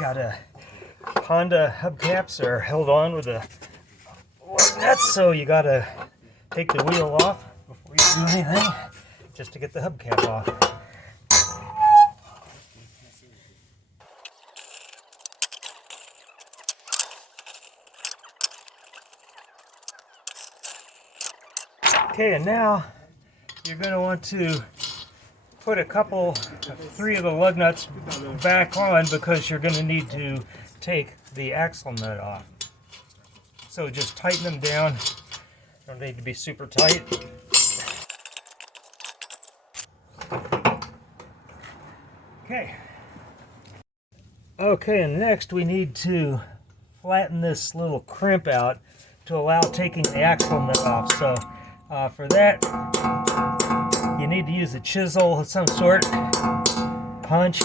got a Honda hubcaps are held on with a nuts, so you gotta take the wheel off before you do anything, just to get the hubcap off. Okay, and now you're going to want to put three of the lug nuts back on, because you're going to need to take the axle nut off. So just tighten them down. Don't need to be super tight. Okay. Okay, and next we need to flatten this little crimp out to allow taking the axle nut off. So for that, you need to use a chisel of some sort, punch.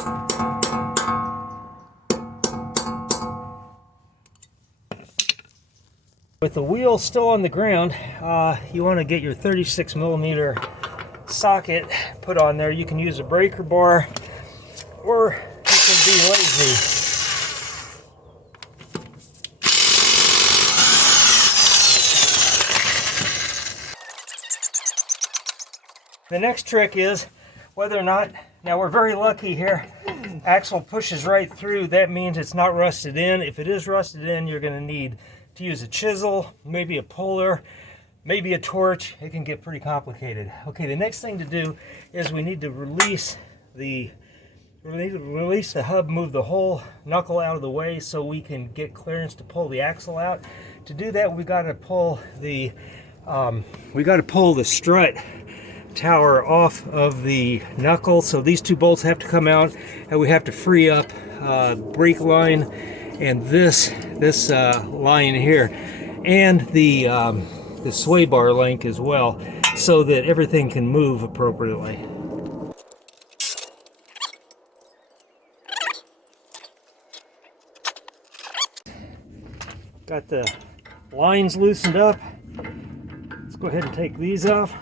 With the wheel still on the ground, you want to get your 36mm socket put on there. You can use a breaker bar, or you can be lazy. The next trick is whether or not, now we're very lucky here, axle pushes right through. That means it's not rusted in. If it is rusted in, you're going to need to use a chisel, maybe a puller, maybe a torch. It can get pretty complicated. Okay, the next thing to do is we need to release the hub, move the whole knuckle out of the way so we can get clearance to pull the axle out. To do that, we got to pull the strut tower off of the knuckle. So these two bolts have to come out, and we have to free up brake line and this line here, and the sway bar link as well, so that everything can move appropriately. Got the lines loosened up. Let's go ahead and take these off.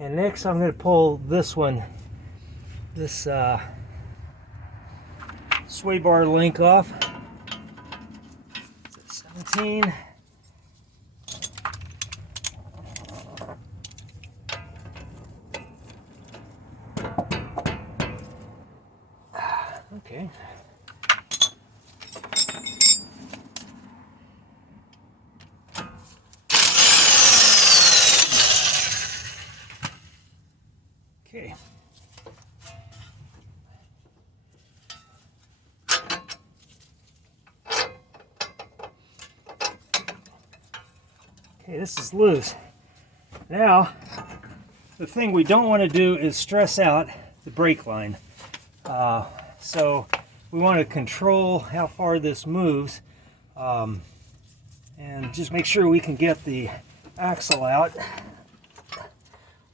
And next I'm going to pull this one, this sway bar link off. Is it 17? Okay. Okay. Okay, this is loose. Now, the thing we don't want to do is stress out the brake line. So we want to control how far this moves, and just make sure we can get the axle out,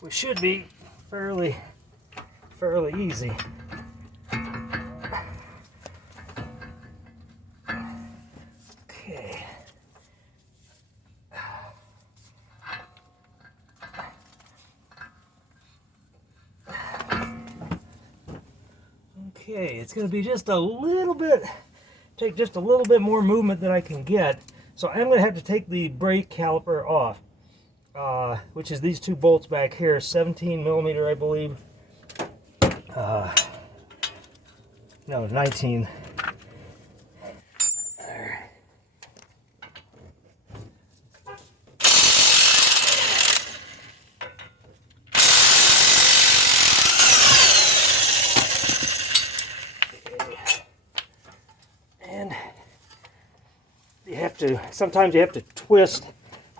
which should be fairly easy. Okay. Okay, it's going to be just a little bit, take just a little bit more movement than I can get. So I'm going to have to take the brake caliper off, which is these two bolts back here, 17mm, I believe. No, 19. And you have to, sometimes you have to twist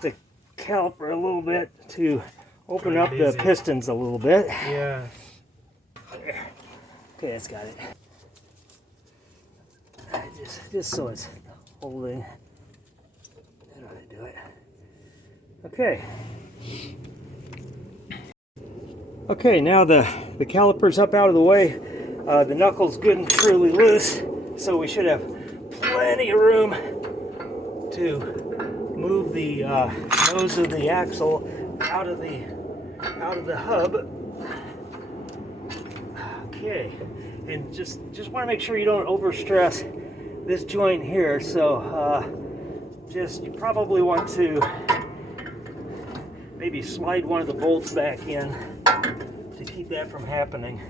the caliper a little bit to open up the pistons a little bit. Yeah. There. Okay, that's got it. Just so it's holding. That ought to do it. Okay. Okay, now the caliper's up out of the way. The knuckle's good and truly loose. So we should have plenty of room to move the nose of the axle out of the hub. Okay, and just want to make sure you don't overstress this joint here. So you probably want to maybe slide one of the bolts back in to keep that from happening.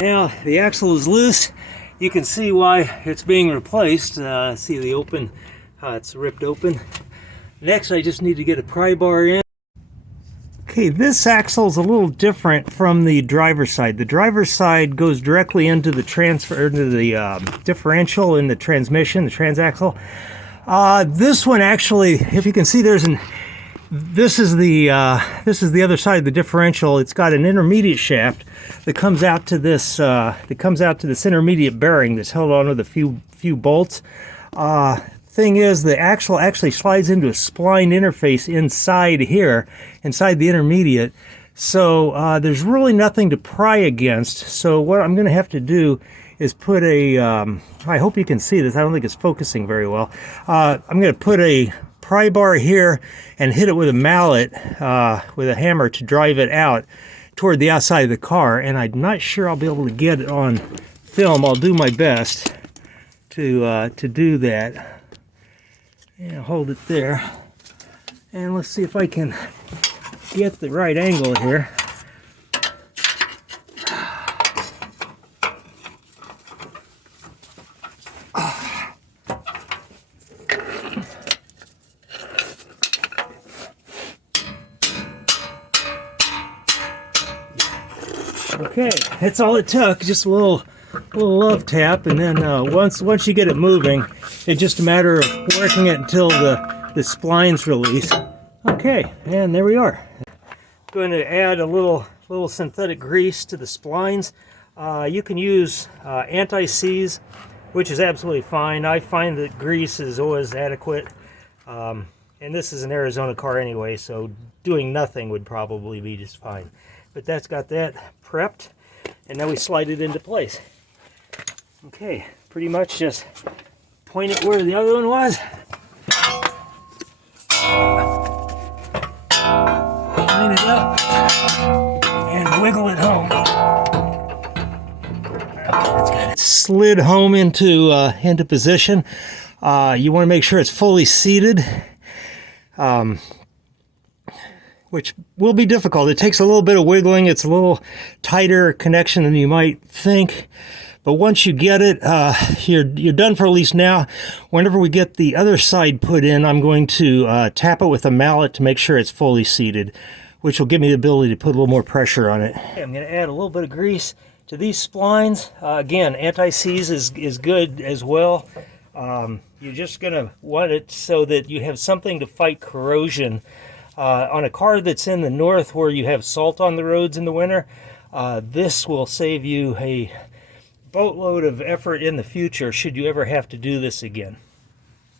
Now the axle is loose. You can see why it's being replaced. See the open, it's ripped open. Next, I just need to get a pry bar in. Okay, this axle is a little different from the driver's side. The driver's side goes directly into the differential in the transmission, the transaxle. This one actually, if you can see, this is the other side of the differential. It's got an intermediate shaft that comes out to this intermediate bearing that's held on with a few bolts. Thing is, the axle actually slides into a spline interface inside here, inside the intermediate. So there's really nothing to pry against. So what I'm going to have to do is put a, I hope you can see this, I don't think it's focusing very well. I'm going to put a pry bar here and hit it with a mallet, with a hammer to drive it out toward the outside of the car. And I'm not sure I'll be able to get it on film. I'll do my best to do that. And hold it there. And let's see if I can get the right angle here. Okay, that's all it took. Just a little love tap, and then once you get it moving, it's just a matter of working it until the splines release. Okay, and there we are. Going to add a little synthetic grease to the splines. You can use anti-seize, which is absolutely fine. I find that grease is always adequate. And this is an Arizona car anyway, so doing nothing would probably be just fine. But that's got that prepped, and now we slide it into place. Okay, pretty much just point it where the other one was. Line it up and wiggle it home. Okay, that's good. It's slid home into position. You want to make sure it's fully seated, which will be difficult. It takes a little bit of wiggling. It's a little tighter connection than you might think. But once you get it, you're done for at least now. Whenever we get the other side put in, I'm going to tap it with a mallet to make sure it's fully seated, which will give me the ability to put a little more pressure on it. Okay, I'm going to add a little bit of grease to these splines. Again, anti-seize is good as well. You're just going to want it so that you have something to fight corrosion. On a car that's in the north where you have salt on the roads in the winter, this will save you a boatload of effort in the future should you ever have to do this again.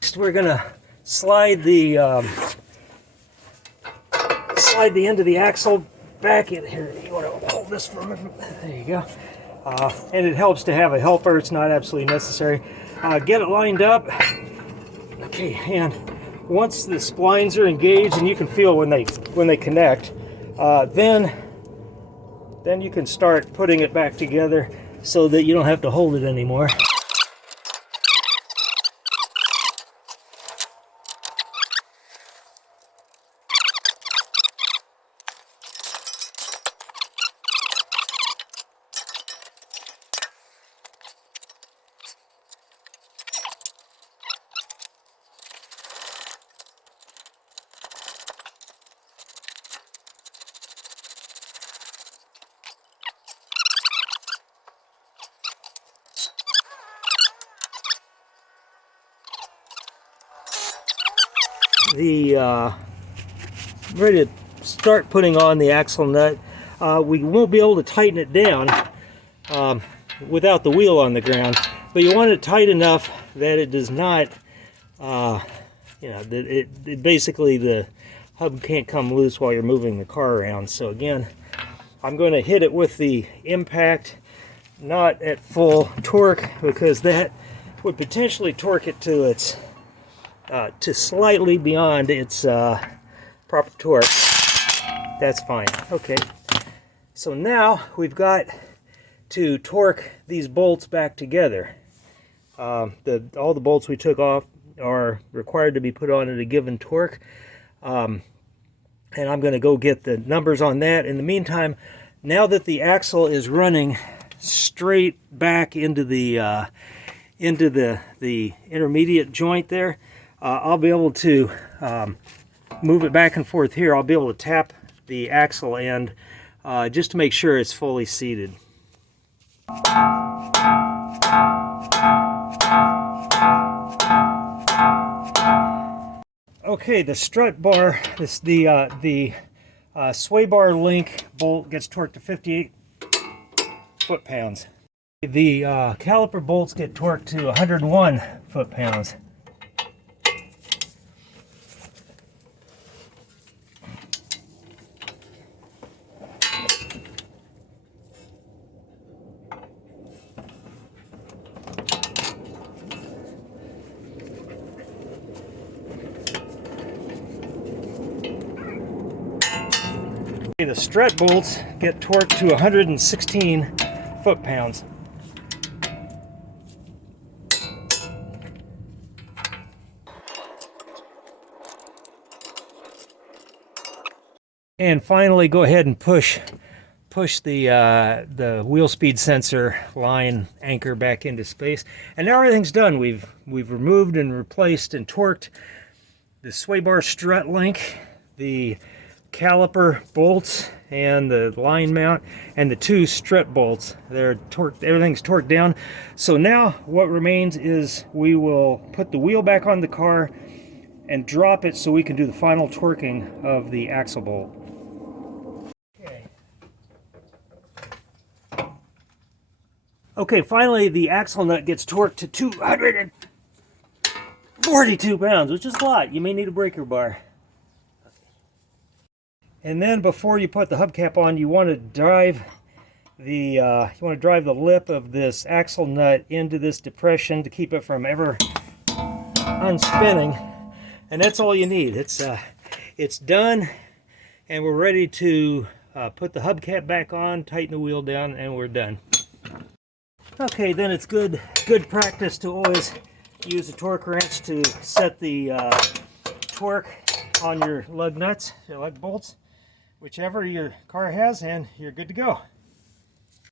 Next, we're going to slide the end of the axle back in here. You want to hold this for a minute. There you go. And it helps to have a helper. It's not absolutely necessary. Get it lined up. Okay, and once the splines are engaged, and you can feel when they connect, then you can start putting it back together so that you don't have to hold it anymore. Ready to start putting on the axle nut. We won't be able to tighten it down without the wheel on the ground, but you want it tight enough that it does not, that it basically the hub can't come loose while you're moving the car around. So again, I'm going to hit it with the impact, not at full torque, because that would potentially torque it to its to slightly beyond its proper torque. That's fine. Okay, so now we've got to torque these bolts back together. All the bolts we took off are required to be put on at a given torque. And I'm going to go get the numbers on that. In the meantime, now that the axle is running straight back into the intermediate joint there, I'll be able to move it back and forth here. I'll be able to tap the axle end just to make sure it's fully seated. Okay, the strut bar, the sway bar link bolt gets torqued to 58 foot-pounds. The caliper bolts get torqued to 101 foot-pounds. The strut bolts get torqued to 116 foot-pounds. And finally, go ahead and push the wheel speed sensor line anchor back into space. And now everything's done. We've removed and replaced and torqued the sway bar strut link, the caliper bolts and the line mount, and the two strut bolts. They're torqued, everything's torqued down. So now what remains is we will put the wheel back on the car and drop it so we can do the final torquing of the axle bolt. Okay, finally the axle nut gets torqued to 242 pounds, which is a lot. You may need a breaker bar. And then before you put the hubcap on, you want to drive the lip of this axle nut into this depression to keep it from ever unspinning. And that's all you need. It's done, and we're ready to put the hubcap back on, tighten the wheel down, and we're done. Okay, then it's good practice to always use a torque wrench to set the torque on your lug nuts, your lug bolts, whichever your car has, and you're good to go.